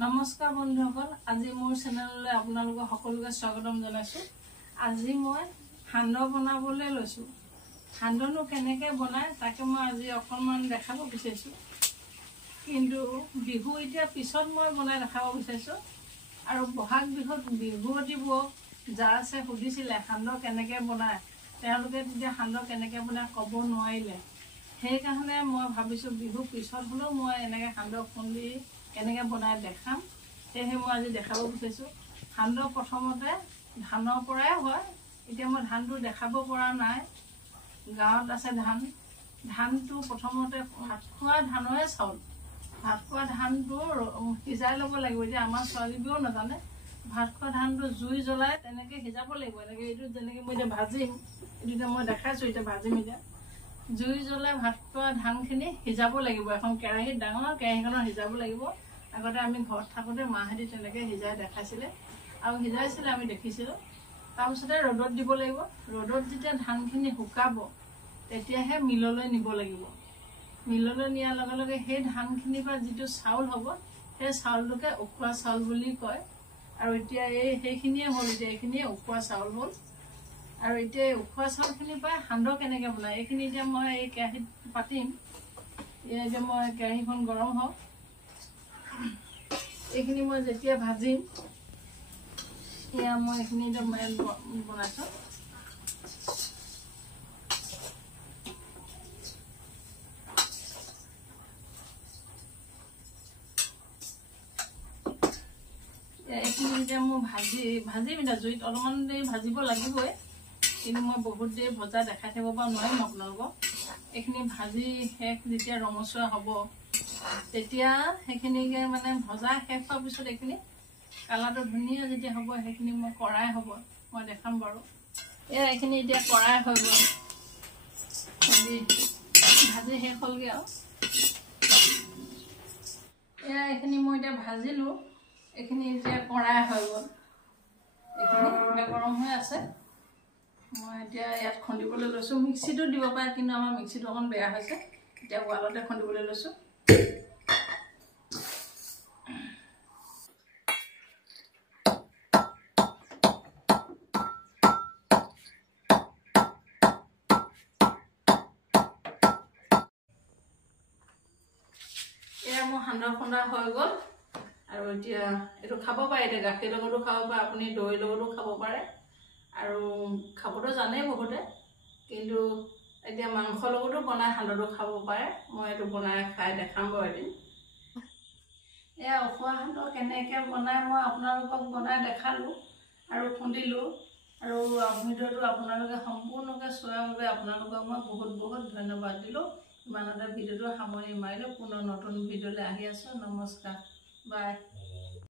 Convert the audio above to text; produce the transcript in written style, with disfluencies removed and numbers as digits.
নমস্কাৰ বন্ধুসকল, আজি মোৰ চেনেললৈ আপোনালোকক সকলোকে স্বাগতম জনাইছোঁ। আজি মই সান্দহ বনাবলৈ লৈছোঁ। সান্দহনো কেনেকৈ বনায় তাকে মই আজি অকণমান দেখাব বিচাৰিছোঁ। কিন্তু বিহু এতিয়া পিছত মই বনাই দেখাব বিচাৰিছোঁ। আৰু বহাগ বিহুত বিহুৱতীবোৰক যাৰ আছে সুধিছিলে সান্দহ কেনেকৈ বনায়, তেওঁলোকে তেতিয়া সান্দহ কেনেকৈ বনায় ক'ব নোৱাৰিলে। সেইকাৰণে মই ভাবিছোঁ বিহু পিছত হ'লেও মই এনেকৈ সান্দহ খুন্দি কেনেকৈ বনাই দেখাম। সেয়েহে মই আজি দেখাব বিচাৰিছোঁ। সান্দহ প্ৰথমতে ধানৰ পৰাই হয়। এতিয়া মই ধানটো দেখাব পৰা নাই, গাঁৱত আছে ধান। ধানটো প্ৰথমতে ভাত খোৱা ধানৰে চাউল। ভাত খোৱা ধানটো সিজাই ল'ব লাগিব। এতিয়া আমাৰ ছোৱালীবোৰেও নাজানে। ভাত খোৱা ধানটো জুই জ্বলাই তেনেকৈ সিজাব লাগিব। এনেকৈ এইটো যেনেকৈ মই এতিয়া ভাজিম, এইটো এতিয়া মই দেখাইছোঁ, এতিয়া ভাজিম। এতিয়া জুই জ্বলাই ভাত খোৱা ধানখিনি সিজাব লাগিব। এখন কেৰাহীত, ডাঙৰ কেৰাহীখনত সিজাব লাগিব। আগতে আমি ঘৰত থাকোঁতে মাহঁতে তেনেকৈ সিজাই দেখাইছিলে আৰু সিজাইছিলে, আমি দেখিছিলোঁ। তাৰপিছতে ৰ'দত দিব লাগিব। ৰ'দত যেতিয়া ধানখিনি শুকাব তেতিয়াহে মিললৈ নিব লাগিব। মিললৈ নিয়াৰ লগে লগে সেই ধানখিনিৰ পৰা যিটো চাউল হ'ব, সেই চাউলটোকে উখোৱা চাউল বুলি কয়। আৰু এতিয়া সেইখিনিয়ে হ'ল, এতিয়া এইখিনিয়ে উখোৱা চাউল হ'ল। আৰু এতিয়া এই উখোৱা চাউলখিনিৰ পৰা সান্দহ কেনেকৈ বনায় এইখিনি এতিয়া মই এই কেৰাহীত পাতিম। এতিয়া মই কেৰাহীখন গৰম হওক। এইখিনি মই যেতিয়া ভাজিম, এয়া মই এইখিনি এতিয়া বনাইছোঁ। এইখিনি এতিয়া মই ভাজিম। এতিয়া জুইত অলপমান দেৰি ভাজিব লাগিবই, কিন্তু মই বহুত দেৰি ভজা দেখাই থাকিব পৰা নোৱাৰিম আপোনালোকক। এইখিনি ভাজি শেষ যেতিয়া ৰঙচুৱা হ'ব, তেতিয়া সেইখিনিকে মানে ভজা শেষ হোৱাৰ পিছত এইখিনি কালাৰটো ধুনীয়া যেতিয়া হ'ব, সেইখিনি মই কৰাই হ'ব, মই দেখাম বাৰু। এইখিনি এতিয়া কৰাই হৈ গ'ল, ভাজি শেষ হ'লগৈ আৰু। এইখিনি মই এতিয়া ভাজিলোঁ, এইখিনি এতিয়া কৰাই হৈ গ'ল। এইখিনি এতিয়া গৰম হৈ আছে। মই এতিয়া ইয়াত খুন্দিবলৈ লৈছোঁ। মিক্সিটো দিব পাৰে, কিন্তু আমাৰ মিক্সিটো অকণ বেয়া হৈছে। এতিয়া ৱালতে খুন্দিবলৈ লৈছোঁ। এয়া মোৰ সান্দহ খুন্দা হৈ গ'ল। আৰু এতিয়া এইটো খাব পাৰে। এতিয়া গাখীৰ লগতো খাব পাৰে, আপুনি দৈৰ লগতো খাব পাৰে। আৰু খাবতো জানেই বহুতে, কিন্তু এতিয়া মাংসৰ লগতো বনাই সান্দহটো খাব পাৰে। মই এইটো বনাই খাই দেখাম বাৰু এদিন। এয়া উখোৱা সান্দহ কেনেকৈ বনাই মই আপোনালোকক বনাই দেখালোঁ আৰু খুন্দিলোঁ। আৰু ভিডিঅ'টো আপোনালোকে সম্পূৰ্ণকৈ চোৱাৰ বাবে আপোনালোকক মই বহুত বহুত ধন্যবাদ দিলোঁ। ইমানতে ভিডিঅ'টো সামৰি মাৰিলোঁ। পুনৰ নতুন ভিডিঅ'লৈ আহি আছোঁ। নমস্কাৰ, বাই।